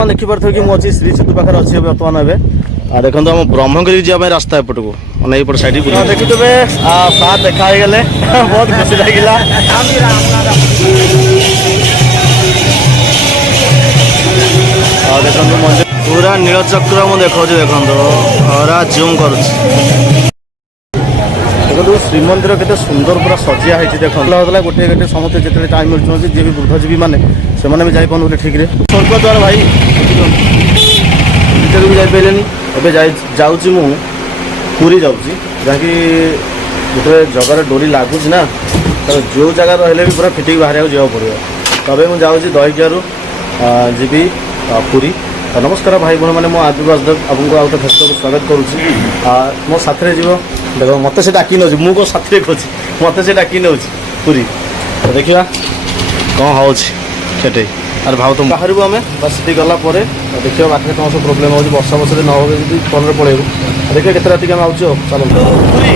देखिपे कि मुझे श्री सेतु पाखे अच्छे बर्तमान ए देखो आम ब्रह्मगिरी जावाई रास्ता एपट को मैंने ये साइड देखुए सार देखा गले बहुत खुशी लगे देखो मंदिर पूरा नीलचक्र मुझे देखा देखो पूरा जूम कर देखो श्रीमंदिर के सुंदर पूरा सजिया है देखो गोटे गोटे समस्त जितने टाइम मिलूँ जी भी बुद्धजीवी मैंने से जापारे ठीक है स्वर्ग द्वार भाई भी जापारे एवं जाऊँगी मु पूरी जाऊँगी जहाँकि जो जगार डोरी लगुच ना तो जो जगह रही भी पूरा फिटिक बाहर जावाक पड़ो तबे मुझे जाऊँगी दहीकियारू जीवी पूरी नमस्कार भाई भाई मैंने मो आदिवास आपको आउट फेसबुक स्वागत करुँची मो साथी जीव देख मत से डाक नौ मुझे साथी खोजी मत से डाक नौ पूरी तो देखा कौन हो सेठे अरे भाव तुम बाहर आम बस सी गलापर देखिए बाकी कौन सब प्रोब्लेम हो वर्षा वर्षा न हो फोन में पलैबू देखिए केते रात आम आउँ चलो पूरी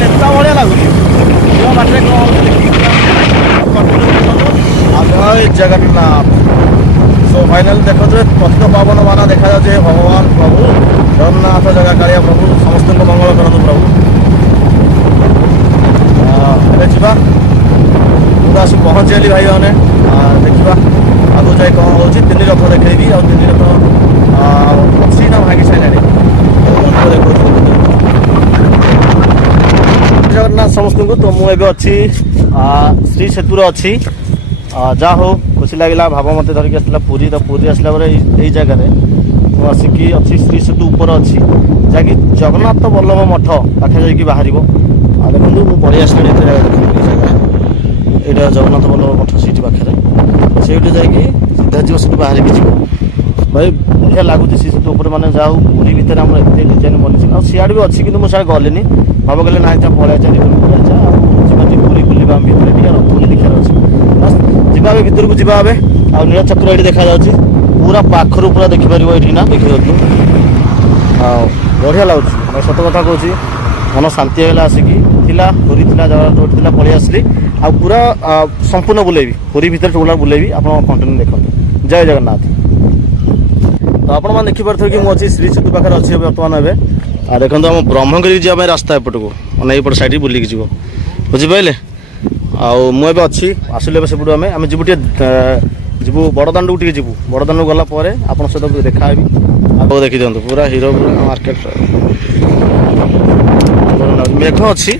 नेता भाया लगुच बाटे कौन जय जगन्नाथ सो फाइनाल देखो पतित पावन माना देखा जाए भगवान प्रभु जगन्नाथ जगह कालिया प्रभु समस्त मंगल करतु प्रभु जा पूरा आस पहुँच गली भाई मैंने देखा आगे जाए कौन हो तीन रथ देखी आ तीन रथ अच्छी ना भांगी सारे देखो जगन्नाथ समस्त को तो मुझे अच्छी श्री सेतुर अच्छी जा हो खुशी लगे भाव मत धरिक आसला पूरी तो पूरी आसला यही जगह आसिकी अच्छी श्री सेतु ऊपर अच्छी जहाँकि जगन्नाथ बल्लभ मठ पाखे जाकि बाहर देखो मुझे पलि आसला यहाँ जगन्नाथ बल्लभ मठ सीट पाखे से सीधा जीव से बाहर की भाई बढ़िया लगुच सी सेतु ऊपर मैंने जाऊ पूरी भितर आम एत डिजाइन बनी आ सियाड़ भी अच्छी कि मुझे गलिनी भाव कले ना पलि जा पूरी बुलवा भितर टे रथ देखार अच्छे बस जा भितर को जा आ नीलचक्र ये देखा पूरा पाखर पूरा देखिपर ये ना देखी बढ़िया लगुच मैं सत कथा कहूँ मन शांति होगा आसिकी पूरी जगह पलि आसली आ पूरा संपूर्ण बुलेबी पूरी भितर टोला बुलेबी आप कंटिन्यू देखते जय जगन्नाथ तो आप देखिपे कि मुझे श्री सेतु पाखे अच्छे बर्तमान ए देखो आम ब्रह्मगिरी जावाई रास्ता एपट को मैंने ये साइड बुलिक जी बुझिपारे आए अच्छी आसिले सेपटू आम जीव जीवु बड़दाण्ड को जीवु बड़दाण्ड गलापर आप सहित देखा आगे देखी दिखाँ पूरा हीरो मार्केट मेघ अच्छी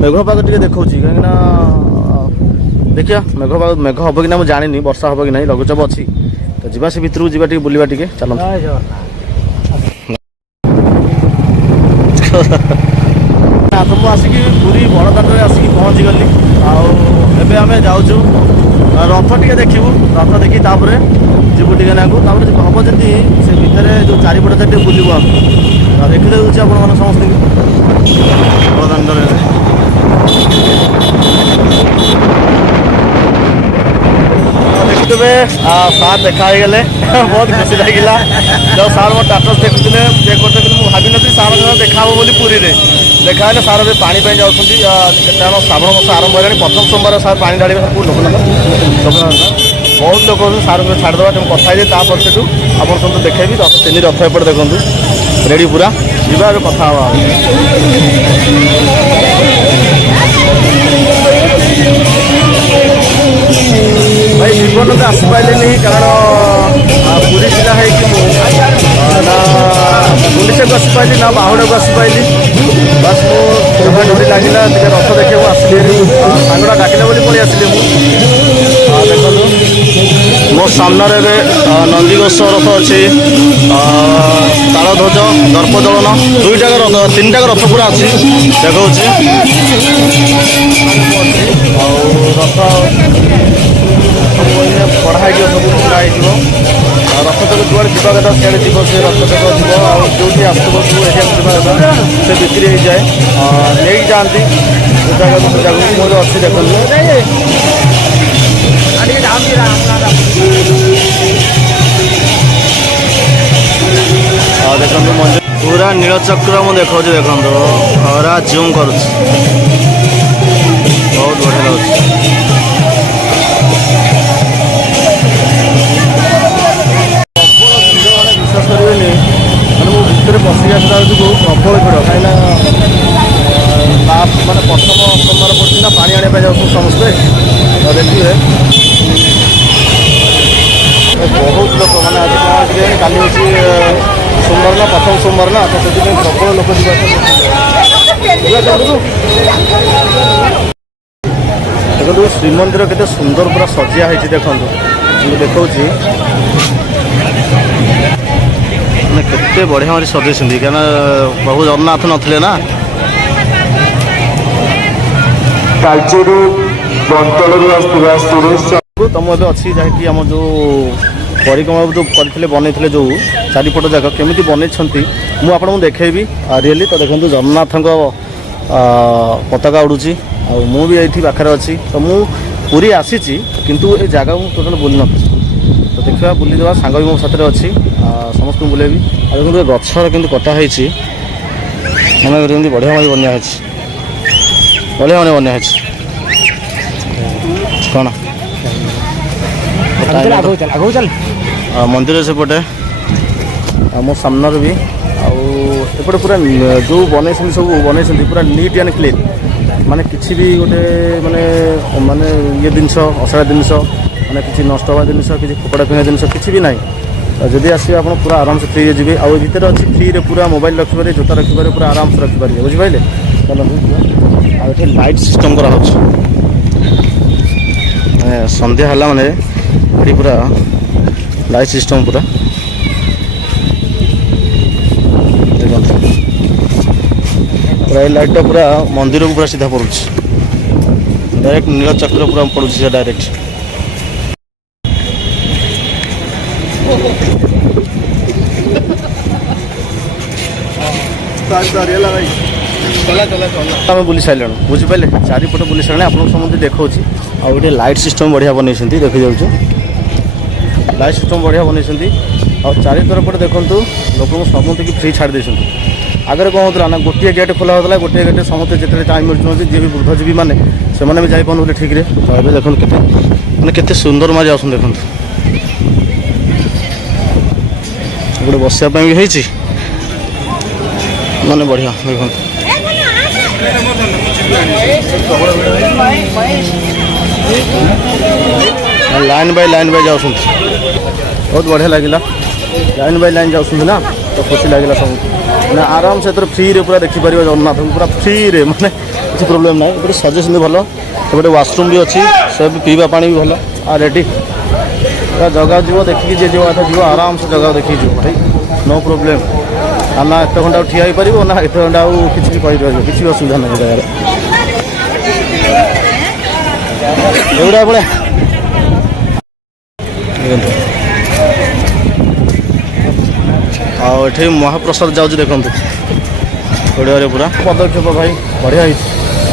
मेघ पाग टे देखा कहीं देखिए मेघ हम कि ना मुझे जानी वर्षा हम कि ना लघुचाप अच्छी तो जीवा से भितर को जी बुलवा टे चलो तो मुझे आसिकी पूरी बड़दाण्ड आसिकी पहुँची गली आम जाऊँ रथ टे देखू रथ देखी जीवु टे ना हम जमी से भितर जो चारिपट टे बुलू आम देखी दूसरी आप समस्त बड़दाण्ड देखुए सार देखा गले बहुत खुशी लगे जो सार मोर स्टाटस देखुते चेक करते भावी नी सार देखा बोली पूरी में देखा सार भी पानी जाऊँगी श्रावण मास आरंभ हो प्रथम सोमवार सार पानी ढाड़ी लोक बहुत लोक सार छाड़देवा कथा तापर से आप सब देखेबी तीन रथ एपटे देखूँ रेडी पूरा जीवा कथा भाई जीवन में आसपारे कारण पूरी जिला है ना पुलिस को आसपाली ना बाहुड़ा को आसपाली बस मुझे डोरी लगे रथ देखा आसली सांगड़ा डाकिला पलि आसली देखो मो सामने नंदीघोष रथ अच्छी तालध्वज दर्पदलन दुईटा रथ तीन टाक रथ पूरा अच्छी देखा रथ पढ़ाई सब पूरा हो रथ तक जुआड़े जीवा कथा सियाड़े जीव से रथ तक जीव जो आसो से बिक्री हो जाए नहीं जाती जगह से जगह मुझे अच्छी देखो मंदिर पूरा नीलचक्र मुझे देखा देखो पूरा जूम कर बहुत बढ़िया लगे। ଆସିଲା ବେଳକୁ ପ୍ରବଳ ଭିଡ଼, କାହିଁକିନା ଲାଷ୍ଟ ମାନେ ପ୍ରଥମ ସୋମବାର ପଡ଼ୁଛି ନା, ପାଣି ଆଣିବା ପାଇଁ ଯାଉଛନ୍ତି ସମସ୍ତେ। ତ ଦେଖିବେ ବହୁତ ଲୋକ, ମାନେ ଆଜି କ'ଣ ଟିକେ କାଲି ହେଉଛି ସୋମବାର ନା, ପ୍ରଥମ ସୋମବାର ନା, ତ ସେଥିପାଇଁ ପ୍ରବଳ ଲୋକ ଯିବା ଆସିବା। ଦେଖନ୍ତୁ ଶ୍ରୀମନ୍ଦିର କେତେ ସୁନ୍ଦର ପୁରା ସଜିଆ ହେଇଛି, ଦେଖନ୍ତୁ ମୁଁ ଦେଖାଉଛି ମାନେ କେତେ ବଢ଼ିଆ ଭାବରେ ସଜେଇଛନ୍ତି, କାହିଁକିନା ପ୍ରଭୁ ଜଗନ୍ନାଥ ନଥିଲେ ନା। ତ ମୁଁ ଏବେ ଅଛି ଯାହାକି ଆମର ଯେଉଁ ପରିକ୍ରମା ଯେଉଁ କରିଥିଲେ, ବନେଇଥିଲେ ଯେଉଁ ଚାରିପଟ ଯାକ କେମିତି ବନେଇଛନ୍ତି ମୁଁ ଆପଣଙ୍କୁ ଦେଖେଇବି ରିଏଲି। ତ ଦେଖନ୍ତୁ ଜଗନ୍ନାଥଙ୍କ ପତାକା ଉଡ଼ୁଛି, ଆଉ ମୁଁ ବି ଏଇଠି ପାଖରେ ଅଛି। ତ ମୁଁ ପୁରୀ ଆସିଛି କିନ୍ତୁ ଏ ଜାଗାକୁ ମୁଁ ଟୋଟାଲ୍ ବୁଲି ନଥିଲି। ତ ଦେଖିବା ବୁଲିଦେବା, ସାଙ୍ଗ ବି ମୋ ସାଥିରେ ଅଛି, ସମସ୍ତଙ୍କୁ ବୁଲେଇବି। ଆଉ ଦେଖନ୍ତୁ ଏ ଗଛର କେମିତି କଟା ହେଇଛି, ମାନେ ଯେମିତି ବଢ଼ିଆ ଭାବେ ବନ୍ୟା ହେଇଛି, ବଢ଼ିଆ ମାନେ ବନ୍ୟା ହେଇଛି। କ'ଣ ମନ୍ଦିର ସେପଟେ, ଆଉ ମୋ ସାମ୍ନାରେ ବି, ଆଉ ଏପଟେ ପୁରା ଯେଉଁ ବନେଇଛନ୍ତି ସବୁ ବନେଇଛନ୍ତି ପୁରା ନିଟ୍ ଆଣ୍ଡ କ୍ଲିନ୍, ମାନେ କିଛି ବି ଗୋଟେ ମାନେ ମାନେ ଇଏ ଜିନିଷ, ଅସନା ଜିନିଷ, ମାନେ କିଛି ନଷ୍ଟ ହେବା ଜିନିଷ, କିଛି ଫୋପଡ଼ା ଫିଙ୍ଗା ଜିନିଷ କିଛି ବି ନାହିଁ। ଯଦି ଆସିବେ ଆପଣ ପୁରା ଆରାମସେ ଫ୍ରିରେ ଯିବେ। ଆଉ ଏ ଭିତରେ ଅଛି ଫ୍ରିରେ ପୁରା ମୋବାଇଲ୍ ରଖିପାରିବେ, ଜୋତା ରଖିପାରିବେ, ପୁରା ଆରାମସେ ରଖିପାରିବେ, ବୁଝିପାରିଲେ। ଆଉ ଏଠି ଲାଇଟ୍ ସିଷ୍ଟମ୍ କରାହେଉଛି, ମାନେ ସନ୍ଧ୍ୟା ହେଲା ମାନେ ଏଠି ପୁରା ଲାଇଟ୍ ସିଷ୍ଟମ୍ ପୁରା ଦେଖନ୍ତୁ, ପୁରା ଏଇ ଲାଇଟ୍ଟା ପୁରା ମନ୍ଦିରକୁ ପୁରା ସିଧା ପଡ଼ୁଛି, ଡାଇରେକ୍ଟ ନୀଳଚକ୍ର ପୁରା ପଡ଼ୁଛି ସେ ଡାଇରେକ୍ଟ। ଆମେ ବୁଲି ସାରିଲୁଣି, ବୁଝିପାରିଲେ, ଚାରିପଟ ବୁଲି ସାରିଲେଣି, ଆପଣଙ୍କୁ ସମସ୍ତେ ଦେଖାଉଛି। ଆଉ ଏଠି ଲାଇଟ୍ ସିଷ୍ଟମ୍ ବଢ଼ିଆ ବନେଇଛନ୍ତି, ଦେଖିଯାଉଛୁ ଲାଇଟ୍ ସିଷ୍ଟମ୍ ବଢ଼ିଆ ବନେଇଛନ୍ତି। ଆଉ ଚାରିଥର ପଟେ ଦେଖନ୍ତୁ ଲୋକଙ୍କୁ ସମସ୍ତଙ୍କୁ ଫ୍ରି ଛାଡ଼ି ଦେଇଛନ୍ତି। ଆଗରେ କ'ଣ ହେଉଥିଲା ନା, ଗୋଟିଏ ଗେଟ୍ ଖୋଲା ହେଉଥିଲା, ଗୋଟିଏ ଗେଟ୍ ସମସ୍ତେ ଯେତେବେଳେ ଟାଇମ୍ ମିଳୁଛନ୍ତି, ଯିଏ ବି ବୃଦ୍ଧଜୀବୀ ମାନେ ସେମାନେ ବି ଯାଇପାରୁନଥିଲେ ଠିକ୍ରେ। ତ ଏବେ ଦେଖନ୍ତୁ କେତେ ମାନେ କେତେ ସୁନ୍ଦର ମାରି ଆସୁଛନ୍ତି, ଦେଖନ୍ତୁ ଗୋଟେ ବସିବା ପାଇଁ ବି ହେଇଛି, ମାନେ ବଢ଼ିଆ ଦେଖନ୍ତୁ। ଲାଇନ୍ ବାଇ ଯାଉଛନ୍ତି, ବହୁତ ବଢ଼ିଆ ଲାଗିଲା। ଲାଇନ୍ ବାଇ ଲାଇନ୍ ଯାଉଛନ୍ତି ନା, ତ ଖୁସି ଲାଗିଲା ସବୁ, ମାନେ ଆରାମସେ ଏଥର ଫ୍ରିରେ ପୁରା ଦେଖିପାରିବ ଜଗନ୍ନାଥଙ୍କୁ, ପୁରା ଫ୍ରିରେ, ମାନେ କିଛି ପ୍ରୋବ୍ଲେମ୍ ନାହିଁ। ଏପଟେ ସଜେସନ୍ ଭଲ, ଏପଟେ ୱାସରୁମ୍ ବି ଅଛି, ସେ ବି ପିଇବା ପାଣି ବି ଭଲ। ଆଉ ରେଡ଼ି ପୁରା ଜାଗା ଯିବ, ଦେଖିକି ଯିଏ ଯିବା କଥା ଯିବ, ଆରାମସେ ଜାଗା ଦେଖିକି ଯିବ ଭାଇ, ନୋ ପ୍ରୋବ୍ଲେମ୍। ଆଉ ନା ଏତେ ଘଣ୍ଟା ଆଉ ଠିଆ ହେଇପାରିବ, ନା ଏତେ ଘଣ୍ଟା ଆଉ କିଛି ବି କହିପାରିବ, କିଛି ବି ଅସୁବିଧା ନାହିଁ ଜାଗାରେ। ଏଗୁଡ଼ା ଭଳିଆ ଆଉ ଏଠି ମହାପ୍ରସାଦ ଯାଉଛି, ଦେଖନ୍ତୁ ଓଡ଼ିଆରେ ପୁରା ପଦକ୍ଷେପ ଭାଇ ବଢ଼ିଆ ହେଇଛି।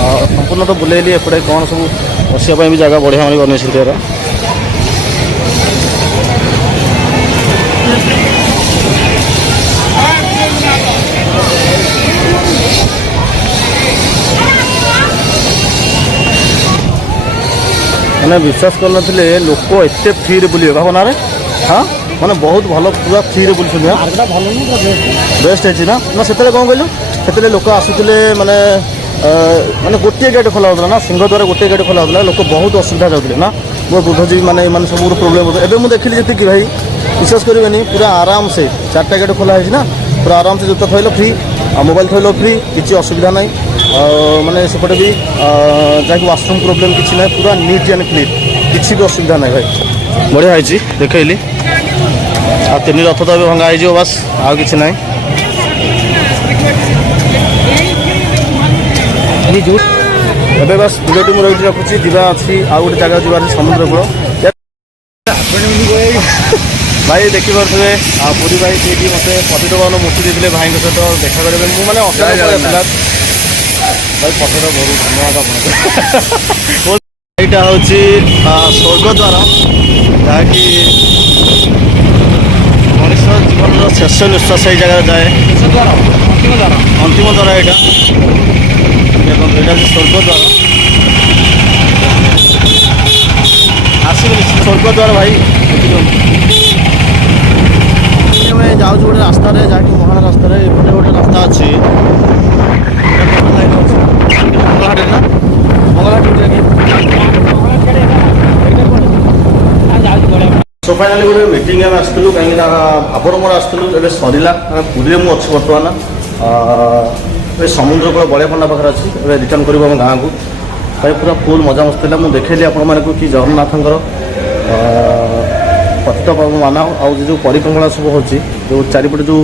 ଆଉ ସମ୍ପୂର୍ଣ୍ଣ ତ ବୁଲେଇଲି, ଏପଟେ କ'ଣ ସବୁ ବସିବା ପାଇଁ ବି ଜାଗା ବଢ଼ିଆ ମାନେ ବନେଇଛନ୍ତି ଏରା। ମାନେ ବିଶ୍ୱାସ କରୁନଥିଲେ ଲୋକ ଏତେ ଫ୍ରିରେ ବୁଲିବେ, ଭାବନାରେ ହଁ, ମାନେ ବହୁତ ଭଲ ପୁରା ଫ୍ରିରେ ବୁଲୁଛନ୍ତି। ବେଷ୍ଟ ହେଇଛି ନା, ନା ସେତେବେଳେ କ'ଣ କହିଲୁ, ସେତେବେଳେ ଲୋକ ଆସୁଥିଲେ ମାନେ ମାନେ ଗୋଟିଏ ଗେଟ୍ ଖୋଲା ହେଉଥିଲା ନା, ସିଂହଦ୍ୱାର ଗୋଟିଏ ଗେଟ୍ ଖୋଲା ହେଉଥିଲା, ଲୋକ ବହୁତ ଅସୁବିଧା ଯାଉଥିଲେ ନା, ମୋ ବୁଦ୍ଧଜୀବୀ ମାନେ ଏମାନେ ସବୁ ପ୍ରୋବ୍ଲେମ୍ ହେଉଥିଲା। ଏବେ ମୁଁ ଦେଖିଲି ଯେତିକି ଭାଇ ବିଶ୍ୱାସ କରିବେନି, ପୁରା ଆରାମସେ ଚାରିଟା ଗେଟ୍ ଖୋଲା ହେଇଛି ନା, ପୁରା ଆରାମସେ ଜୋତା ଥୋଇଲ ଫ୍ରି, ଆଉ ମୋବାଇଲ୍ ଥୋଇଲ ଫ୍ରି, କିଛି ଅସୁବିଧା ନାହିଁ। ଆଉ ମାନେ ସେପଟେ ବି ଯାହାକି ୱାସରୁମ୍ ପ୍ରୋବ୍ଲେମ୍ କିଛି ନାହିଁ, ପୁରା ନିଟ୍ ଆଣ୍ଡ କ୍ଲିନ୍, କିଛି ବି ଅସୁବିଧା ନାହିଁ ଭାଇ, ବଢ଼ିଆ ହେଇଛି ଦେଖେଇଲି। ଆଉ ତିନି ରଥ ତ ଏବେ ଭଙ୍ଗା ହେଇଯିବ, ବାସ୍ ଆଉ କିଛି ନାହିଁ। ଏବେ ବାସ୍ ଭିଡ଼ିଓଟି ମୁଁ ରହିଛି ରଖୁଛି, ଯିବା ଅଛି ଆଉ ଗୋଟେ ଜାଗା ଯିବାର ଅଛି, ସମୁଦ୍ର କୂଳ ଭାଇ ଦେଖିପାରୁଥିବେ। ଆଉ ପୁରୀ ଭାଇ ସେଇଠି ମୋତେ ପତିତପାବନ ମୂର୍ତ୍ତି ଦେଇଥିଲେ, ଭାଇଙ୍କ ସହିତ ଦେଖା କରିବା ପାଇଁ ମୁଁ ମାନେ ଅଚାନକ ଥିଲା ଭାଇ, ପଥର ବହୁତ ଧନ୍ୟବାଦ ଆପଣଙ୍କୁ। ଏଇଟା ହେଉଛି ସ୍ୱର୍ଗଦ୍ୱାର, ଯାହାକି ମଣିଷ ଜୀବନର ଶେଷ ନିଶ୍ୱାସ ସେଇ ଜାଗାରେ ଯାଏ, ଅନ୍ତିମ ଦ୍ୱାର ଏଇଟା। ଦେଖନ୍ତୁ ଏଇଟା ହେଉଛି ସ୍ୱର୍ଗଦ୍ୱାର, ଆସିବେ ସ୍ୱର୍ଗଦ୍ୱାର ଭାଇ। ଯାଉଛୁ ଗୋଟେ ରାସ୍ତାରେ, ଯାହାକି ମହାନ ରାସ୍ତାରେ। ଏପଟେ ଗୋଟେ ରାସ୍ତା ଅଛି, ମଙ୍ଗଳହାଟ ନା ମଙ୍ଗଳହାଟ ସୋ ଫାଇନାଲି ଗୋଟେ ମିଟିଂ ଆମେ ଆସିଥିଲୁ, କାହିଁକିନା ଭାବର ମୋର ଆସିଥିଲୁ, ଏବେ ସରିଲା। ପୁରୀରେ ମୁଁ ଅଛି ବର୍ତ୍ତମାନ, ଏ ସମୁଦ୍ର କୂଳ ବଳିଆପଣ୍ଡା ପାଖରେ ଅଛି। ଏବେ ରିଟର୍ଣ୍ଣ କରିବୁ ଆମ ଗାଁକୁ। ଭାଇ ପୁରା ଫୁଲ୍ ମଜାମସ୍ତି ଥିଲା। ମୁଁ ଦେଖେଇଲି ଆପଣମାନଙ୍କୁ କି ଜଗନ୍ନାଥଙ୍କର ପତିତ ମାନ ଆଉ ଯେଉଁ ପରିକ୍ରମା ସବୁ ହେଉଛି, ଯେଉଁ ଚାରିପଟେ ଯେଉଁ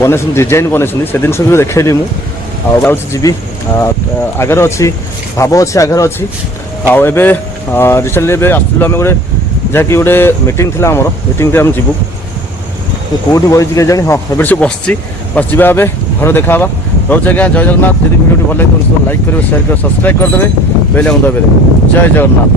ବନେଇଛନ୍ତି, ଡିଜାଇନ୍ ବନେଇଛନ୍ତି, ସେ ଜିନିଷ ବି ଦେଖେଇଲି ମୁଁ। ଆଉ ଯାଉଛି ଯିବି, ଆଗରେ ଅଛି ଭାବ ଅଛି, ଆଗରେ ଅଛି। ଆଉ ଏବେ ରିସେଣ୍ଟଲି ଏବେ ଆସିଥିଲୁ ଆମେ ଗୋଟେ, ଯାହାକି ଗୋଟେ ମିଟିଂ ଥିଲା ଆମର। ମିଟିଂରେ ଆମେ ଯିବୁ। କେଉଁଠି ବସିଛି କେଜାଣି, ହଁ ଏବେ ସେ ବସିଛି। ବସ୍ ଯିବା, ଏବେ ଘରେ ଦେଖା ହେବା। ରହୁଛି ଆଜ୍ଞା, ଜୟ ଜଗନ୍ନାଥ। ଯଦି ଭିଡ଼ିଓଟି ଭଲ ଲାଗିବ ଲାଇକ୍ କରିବେ, ସେୟାର କରିବେ, ସବସ୍କ୍ରାଇବ୍ କରିଦେବେ, ବେଲ୍ ଆଇକନ୍ ଦବାଇବେ। ଜୟ ଜଗନ୍ନାଥ।